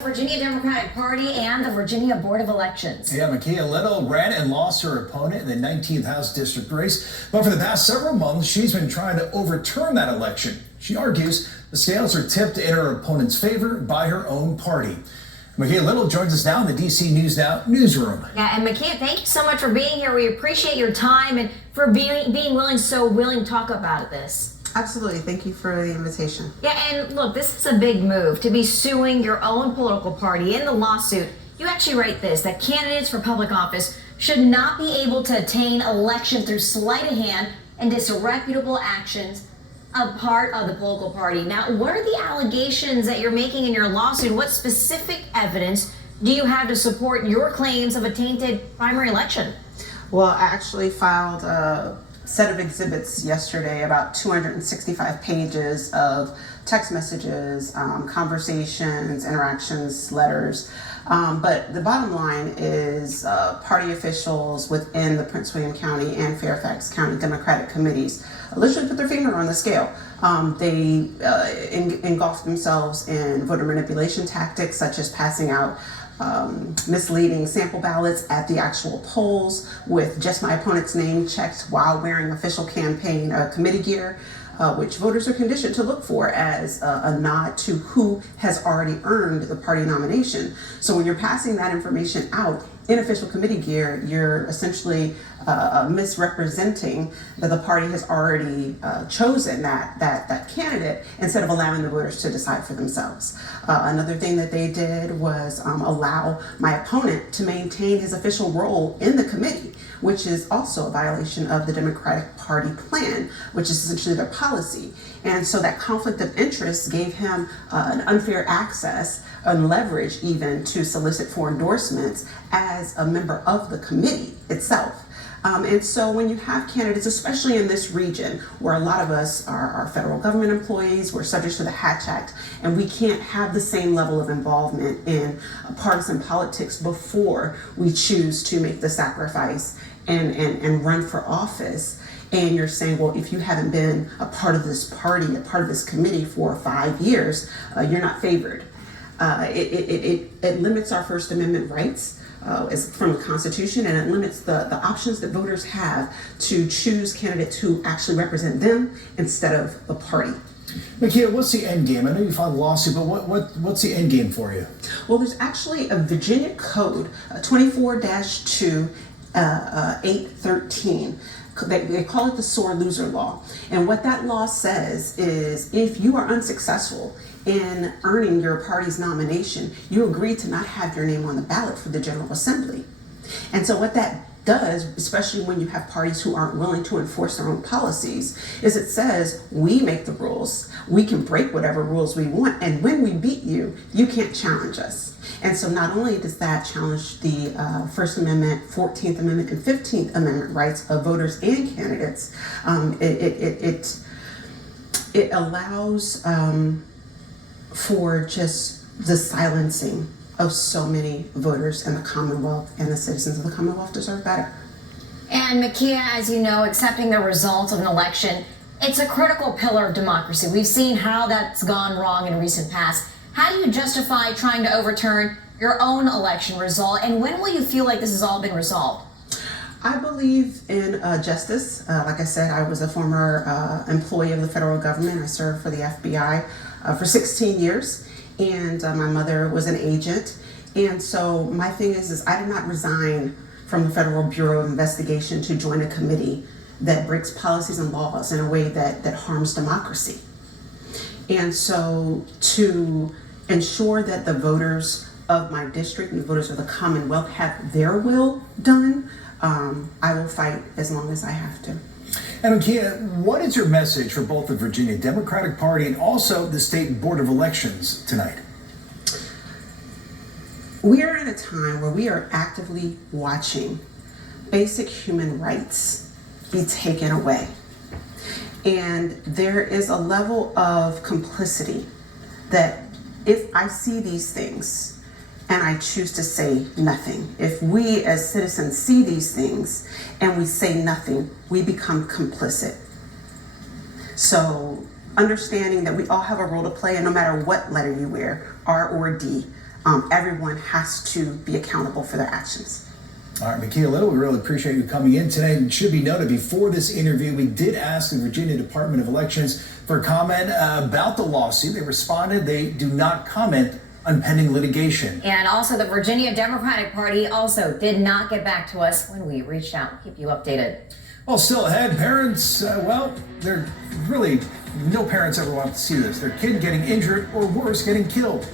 Virginia Democratic Party and the Virginia Board of Elections. Yeah, Makya ran and lost her opponent in the 19th House District race. But for the past several months, she's been trying to overturn that election. She argues the scales are tipped in her opponent's favor by her own party. Makya joins us now in the DC News Now newsroom. Yeah, and Makya, thank you so much for being here. We appreciate your time and for being willing to talk about this. Absolutely. Thank you for the invitation. Yeah, and look, this is a big move to be suing your own political party in the lawsuit. You actually write this, that candidates for public office should not be able to attain election through sleight of hand and disreputable actions of part of the political party. Now, what are the allegations that you're making in your lawsuit? What specific evidence do you have to support your claims of a tainted primary election? Well, I actually filed a set of exhibits yesterday, about 265 pages of text messages, conversations, interactions, letters. But the bottom line is party officials within the Prince William County and Fairfax County Democratic committees literally put their finger on the scale. They engulfed themselves in voter manipulation tactics, such as passing out misleading sample ballots at the actual polls with just my opponent's name checked while wearing official campaign committee gear, which voters are conditioned to look for as a nod to who has already earned the party nomination. So when you're passing that information out in official committee gear, you're essentially misrepresenting that the party has already chosen that candidate instead of allowing the voters to decide for themselves. Another thing that they did was allow my opponent to maintain his official role in the committee, which is also a violation of the Democratic Party plan, which is essentially their policy. And so that conflict of interest gave him an unfair access and leverage even to solicit for endorsements as a member of the committee itself. And so when you have candidates, especially in this region where a lot of us are federal government employees, we're subject to the Hatch Act, and we can't have the same level of involvement in partisan politics before we choose to make the sacrifice and run for office. And you're saying, well, if you haven't been a part of this party, a part of this committee for 5 years, you're not favored. It limits our First Amendment rights from the Constitution, and it limits the options that voters have to choose candidates who actually represent them instead of the party. Makya, what's the end game? I know you filed a lawsuit, but what's the end game for you? Well, there's actually a Virginia code, 24-2 813. They call it the sore loser law. And what that law says is if you are unsuccessful in earning your party's nomination, you agree to not have your name on the ballot for the General Assembly. And so what that does, especially when you have parties who aren't willing to enforce their own policies, is it says we make the rules, we can break whatever rules we want, and when we beat you, you can't challenge us. And so not only does that challenge the First Amendment, 14th Amendment, and 15th Amendment rights of voters and candidates, it allows for just the silencing of so many voters in the Commonwealth, and the citizens of the Commonwealth deserve better. And Makya, as you know, accepting the results of an election, it's a critical pillar of democracy. We've seen how that's gone wrong in recent past. How do you justify trying to overturn your own election result, and when will you feel like this has all been resolved? I believe in justice. Like I said, I was a former employee of the federal government. I served for the FBI for 16 years. And my mother was an agent. And so my thing is I did not resign from the Federal Bureau of Investigation to join a committee that breaks policies and laws in a way that harms democracy. And so to ensure that the voters of my district and the voters of the Commonwealth have their will done, I will fight as long as I have to. And Makya, what is your message for both the Virginia Democratic Party and also the State Board of Elections tonight? We are in a time where we are actively watching basic human rights be taken away. And there is a level of complicity that if I see these things and I choose to say nothing, if we as citizens see these things and we say nothing, we become complicit. So understanding that we all have a role to play, and no matter what letter you wear, R or D, everyone has to be accountable for their actions. All right, Makya Little, we really appreciate you coming in today. And it should be noted, before this interview, we did ask the Virginia Department of Elections for comment about the lawsuit. They responded they do not comment on pending litigation. And also the Virginia Democratic Party also did not get back to us when we reached out. We'll keep you updated. Well, still ahead, parents, they're really, no parents ever want to see this. Their kid getting injured or worse, getting killed.